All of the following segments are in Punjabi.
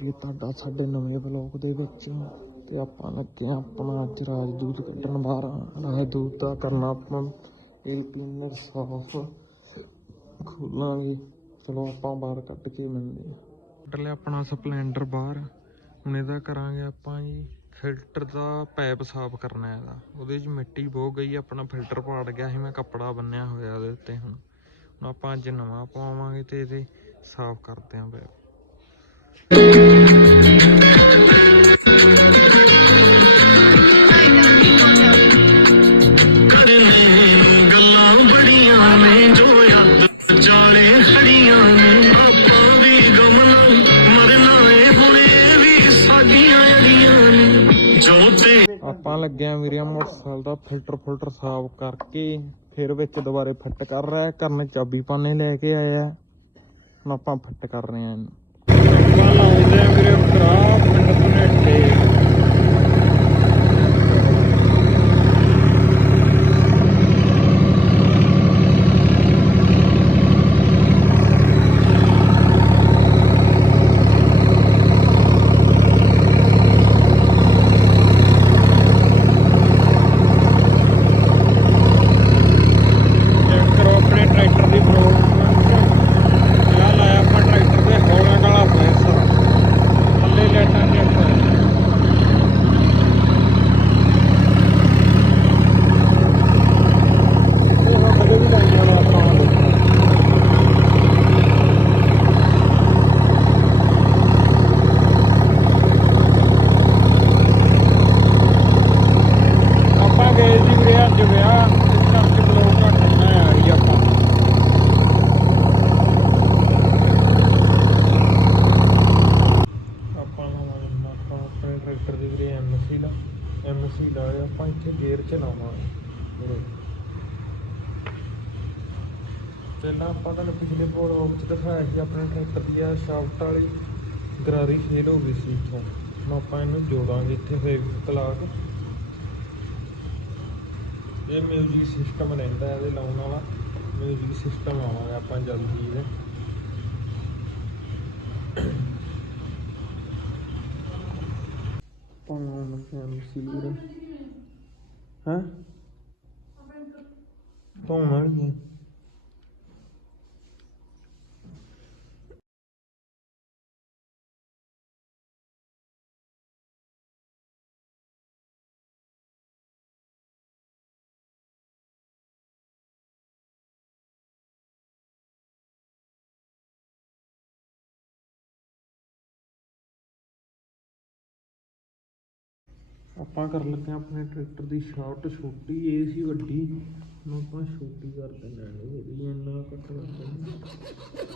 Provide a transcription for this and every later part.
ਵੀਰੇ, ਤੁਹਾਡਾ ਸਾਡੇ ਨਵੇਂ ਵਲੌਗ ਦੇ ਵਿੱਚ ਤੇ ਆਪਾਂ ਲੱਗੇ ਆਂ ਆਪਣਾ ਅੱਜ ਰਾਜਦੂਤ ਕੱਢਣ ਬਾਹਰ ਰਾਜਦੂਤ ਦਾ ਕਰਨਾ ਆਪਾਂ ਏਲ ਕਲੀਨਰ ਸਾਫ਼ ਖੋਲਾਂਗੇ। ਚਲੋ ਆਪਾਂ ਬਾਹਰ ਕੱਢ ਕੇ ਮਿਲਦੇ ਆ ਕੱਢ ਲਿਆ ਆਪਣਾ ਸਪਲੈਂਡਰ ਬਾਹਰ। ਹੁਣ ਇਹਦਾ ਕਰਾਂਗੇ ਆਪਾਂ ਜੀ ਫਿਲਟਰ ਦਾ ਪਾਈਪ ਸਾਫ਼ ਕਰਨਾ ਇਹਦਾ। ਉਹਦੇ 'ਚ ਮਿੱਟੀ ਬਹੁਤ ਗਈ, ਆਪਣਾ ਫਿਲਟਰ ਪਾੜ ਗਿਆ ਸੀ ਮੈਂ, ਕੱਪੜਾ ਬੰਨਿਆ ਹੋਇਆ ਉਹਦੇ ਉੱਤੇ ਹੁਣ। ਹੁਣ ਆਪਾਂ ਅੱਜ ਨਵਾਂ ਪਾਵਾਂਗੇ ਤੇ ਇਹਦੇ ਸਾਫ਼ ਕਰਦੇ ਆਂ ਪਾਈਪ ਆਪਾਂ ਲੱਗਿਆ ਮੇਰੀਆਂ ਮੋਟਰਸਾਈਕਲ ਦਾ ਫਿਲਟਰ ਫਿਲਟਰ ਸਾਫ਼ ਕਰਕੇ, ਫਿਰ ਵਿੱਚ ਦੁਬਾਰੇ ਫਿੱਟ ਕਰ ਰਿਹਾ ਕਰਨ ਚਾਬੀ ਪਾਣੇ ਲੈ ਕੇ ਆਇਆ। ਹੁਣ ਆਪਾਂ ਫਿੱਟ ਕਰ ਰਹੇ ਆਂ ਇਹਨੂੰ। ਲਾਉਂਦੇ ਆ ਵੀਰੇ ਭਰਾ ਪਿੰਡ ਧਨੇਟੇ ਚੈੱਕ ਕਰੋ ਆਪਣੇ ਟਰੈਕਟਰ ਦੀ ਪ੍ਰੋਗਰਾਮ ਆ ਲਾਇਆ ਆਪਾਂ ਟਰੈਕਟਰ ਦੇ ਹੌਲਾਂ ਵਾਲਾ ਫੈਸਰ ਥੱਲੇ ਲੈਟਾਂ ਦੇ ਉੱਪਰ ਉਹ ਹੱਥ ਵੀ ਲਾਈਆਂ ਵਾ ਆਪਾਂ ਦੇਖੋ ਆਪਾਂ ਗਏ ਸੀ ਵੀਰੇ ਅੱਜ ਵਿਆਹ ਇਸ ਕਰਕੇ ਬਲੌਗ ਘੱਟ ਆ ਰਹੀ ਆਪਾਂ ਆਪਾਂ ਲਾਵਾਂਗੇ ਹੁਣ ਆਪਾਂ ਆਪਣੇ ਟਰੈਕਟਰ ਦੀ ਵੀਰੇ ਐਮਸੀ ਲਾ ਐਮਸੀ ਲਾਇਆ ਆਪਾਂ ਇੱਥੇ ਗੇਅਰ ਚ ਲਾਵਾਂਗੇ ਵੀਰੇ ਪਹਿਲਾਂ ਆਪਾਂ ਤੁਹਾਨੂੰ ਪਿਛਲੇ ਬਲੌਗ ਚ ਦਿਖਾਇਆ ਸੀ, ਆਪਣੇ ਟਰੈਕਟਰ ਦੀ ਆ ਸ਼ਾਫਟ ਵਾਲੀ ਗਰਾਰੀ ਫੇਲ ਹੋ ਗਈ ਸੀ ਇੱਥੋਂ। ਹੁਣ ਆਪਾਂ ਇਹਨੂੰ ਜੋੜਾਂਗੇ ਇੱਥੇ ਫੇਵਿਕ ਲਾ ਇਹ ਮਿਊਜ਼ਿਕ ਸਿਸਟਮ ਰਹਿੰਦਾ ਇਹਦੇ ਲਾਉਣ ਵਾਲਾ। ਮਿਊਜ਼ਿਕ ਸਿਸਟਮ ਆਵਾਂਗੇ ਆਪਾਂ ਜਲਦੀ ਇਹਦੇ। ਪਾਉਣ ਲੱਗਿਆ ਮਸੀਰ ਹਾਂ ਧੋਣ ਵਾਲੀ ਹੈ। ਆਪਾਂ ਕਰ ਲੱਗੇ ਆਪਣੇ ਟਰੈਕਟਰ ਦੀ ਸ਼ਾਫਟ ਛੋਟੀ, ਇਹ ਸੀ ਵੱਡੀ। ਹੁਣ ਆਪਾਂ ਛੋਟੀ ਕਰ ਦਿੰਦੇ ਹਾਂ, ਇਹਦੀ ਇੰਨਾ ਕੱਟ ਕਰ ਦਿੰਦੇ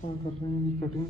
ਆਪਾਂ ਕਰ ਰਹੇ ਹਾਂ ਜੀ ਕਟਿੰਗ।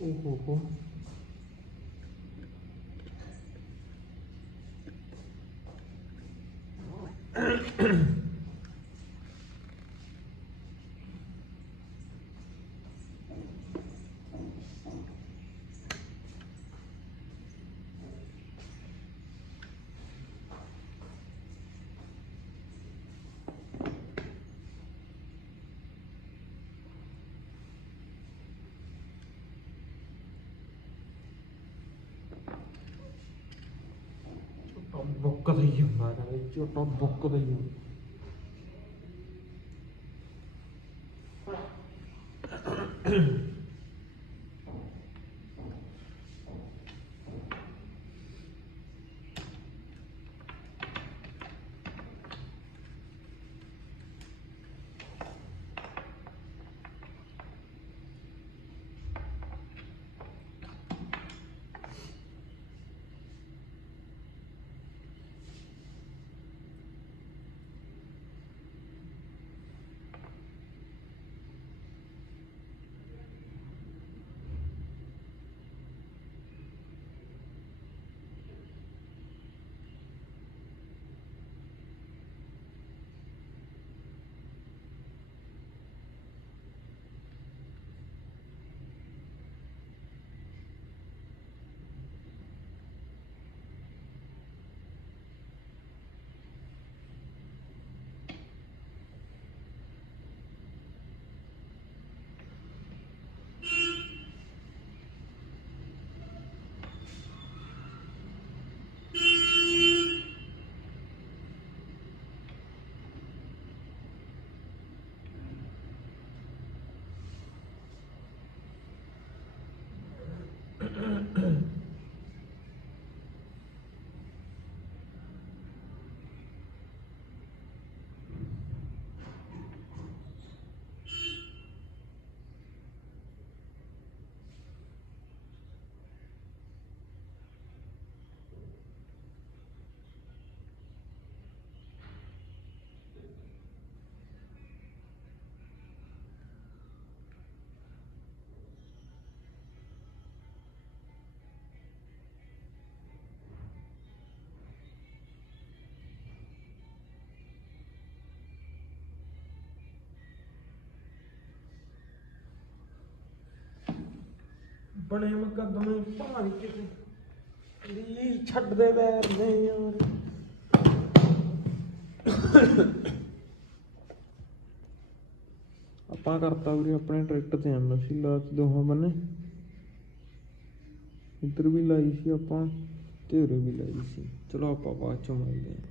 哦果果 ਬੁੱਕਦਾ ਹੀ ਹੁੰਦਾ ਹੈ ਬਣੇ ਮੁਕੱਦਮੇ ਭਾਰੀ ਕਿਤੇ ਲੀ ਛੱਡਦੇ ਬੈਰ ਨੇ ਯਾਰ। ਆਪਾਂ ਕਰਤਾ ਵੀਰੇ ਆਪਣੇ ਟਰੈਕਟਰ ਤੇ ਆਉਂਦਾ ਸੀ ਲਾਚ ਦੋਹਾਂ ਬੰਨੇ। ਇੱਧਰ ਵੀ ਲਾਈ ਸੀ ਆਪਾਂ, ਤੇ ਉਰੇ ਵੀ ਲਾਈ ਸੀ। ਚਲੋ ਆਪਾਂ ਬਾਅਦ ਚੋਂ ਮਿਲਦੇ ਹਾਂ।